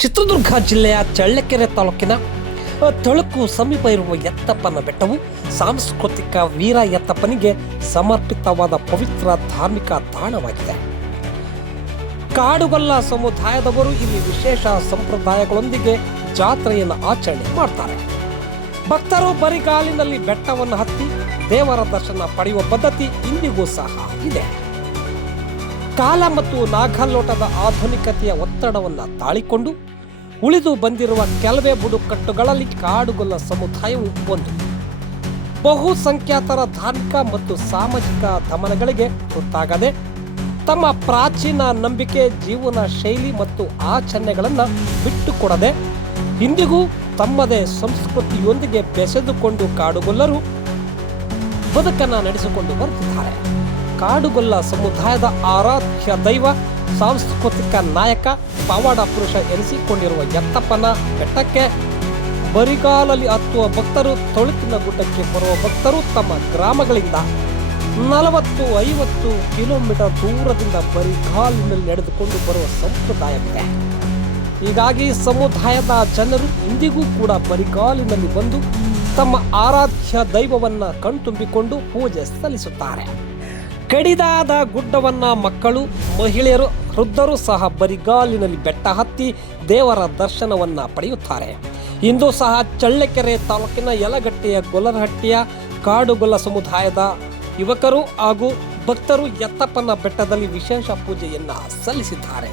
ಚಿತ್ರದುರ್ಗ ಜಿಲ್ಲೆಯ ಚಳ್ಳಕೆರೆ ತಾಲೂಕಿನ ತಳುಕು ಸಮೀಪ ಇರುವ ಎತ್ತಪ್ಪನ ಬೆಟ್ಟವು ಸಾಂಸ್ಕೃತಿಕ ವೀರ ಎತ್ತಪ್ಪನಿಗೆ ಸಮರ್ಪಿತವಾದ ಪವಿತ್ರ ಧಾರ್ಮಿಕ ತಾಣವಾಗಿದೆ. ಕಾಡುಗೊಲ್ಲ ಸಮುದಾಯದವರು ಇಲ್ಲಿ ವಿಶೇಷ ಸಂಪ್ರದಾಯಗಳೊಂದಿಗೆ ಜಾತ್ರೆಯನ್ನು ಆಚರಣೆ ಮಾಡ್ತಾರೆ. ಭಕ್ತರು ಬರಿಗಾಲಿನಲ್ಲಿ ಬೆಟ್ಟವನ್ನು ಹತ್ತಿ ದೇವರ ದರ್ಶನ ಪಡೆಯುವ ಪದ್ಧತಿ ಇಂದಿಗೂ ಸಹ ಇದೆ. ಕಾಲ ಮತ್ತು ನಾಗಲೋಟದ ಆಧುನಿಕತೆಯ ಒತ್ತಡವನ್ನು ತಾಳಿಕೊಂಡು ಉಳಿದು ಬಂದಿರುವ ಕೆಲವೇ ಬುಡಕಟ್ಟುಗಳಲ್ಲಿ ಕಾಡುಗೊಲ್ಲ ಸಮುದಾಯವು ಒಂದು. ಬಹುಸಂಖ್ಯಾತರ ಧಾರ್ಮಿಕ ಮತ್ತು ಸಾಮಾಜಿಕ ದಮನಗಳಿಗೆ ಗೊತ್ತಾಗದೆ ತಮ್ಮ ಪ್ರಾಚೀನ ನಂಬಿಕೆ, ಜೀವನ ಶೈಲಿ ಮತ್ತು ಆಚರಣೆಗಳನ್ನು ಬಿಟ್ಟುಕೊಡದೆ ಇಂದಿಗೂ ತಮ್ಮದೇ ಸಂಸ್ಕೃತಿಯೊಂದಿಗೆ ಬೆಸೆದುಕೊಂಡು ಕಾಡುಗೊಲ್ಲರು ಬದುಕನ್ನು ನಡೆಸಿಕೊಂಡು ಬರುತ್ತಿದ್ದಾರೆ. ಕಾಡುಗೊಲ್ಲ ಸಮುದಾಯದ ಆರಾಧ್ಯ ದೈವ, ಸಾಂಸ್ಕೃತಿಕ ನಾಯಕ, ಪವಾಡ ಪುರುಷ ಎನಿಸಿಕೊಂಡಿರುವ ಎತ್ತಪ್ಪನ ಬೆಟ್ಟಕ್ಕೆ ಬರಿಗಾಲಲ್ಲಿ ಹತ್ತುವ ಭಕ್ತರು, ತೊಳುಕಿನ ಗುಡ್ಡಕ್ಕೆ ಬರುವ ಭಕ್ತರು ತಮ್ಮ ಗ್ರಾಮಗಳಿಂದ 40-50 ಕಿಲೋಮೀಟರ್ ದೂರದಿಂದ ಬರಿಗಾಲಿನಲ್ಲಿ ನಡೆದುಕೊಂಡು ಬರುವ ಸಂಪ್ರದಾಯವಿದೆ. ಹೀಗಾಗಿ ಸಮುದಾಯದ ಜನರು ಇಂದಿಗೂ ಕೂಡ ಬರಿಗಾಲಿನಲ್ಲಿ ಬಂದು ತಮ್ಮ ಆರಾಧ್ಯ ದೈವವನ್ನು ಕಣ್ತುಂಬಿಕೊಂಡು ಪೂಜೆ ಸಲ್ಲಿಸುತ್ತಾರೆ. ಕಡಿದಾದ ಗುಡ್ಡವನ್ನ ಮಕ್ಕಳು, ಮಹಿಳೆಯರು, ವೃದ್ಧರು ಸಹ ಬರಿಗಾಲಿನಲ್ಲಿ ಬೆಟ್ಟ ಹತ್ತಿ ದೇವರ ದರ್ಶನವನ್ನ ಪಡೆಯುತ್ತಾರೆ. ಇಂದು ಸಹ ಚಳ್ಳಕೆರೆ ತಾಲೂಕಿನ ಯಲಗಟ್ಟೆಯ ಗೊಲ್ಲರಹಟ್ಟಿಯ ಕಾಡುಗೊಲ್ಲ ಸಮುದಾಯದ ಯುವಕರು ಹಾಗೂ ಭಕ್ತರು ಎತ್ತಪ್ಪನ ಬೆಟ್ಟದಲ್ಲಿ ವಿಶೇಷ ಪೂಜೆಯನ್ನ ಸಲ್ಲಿಸಿದ್ದಾರೆ.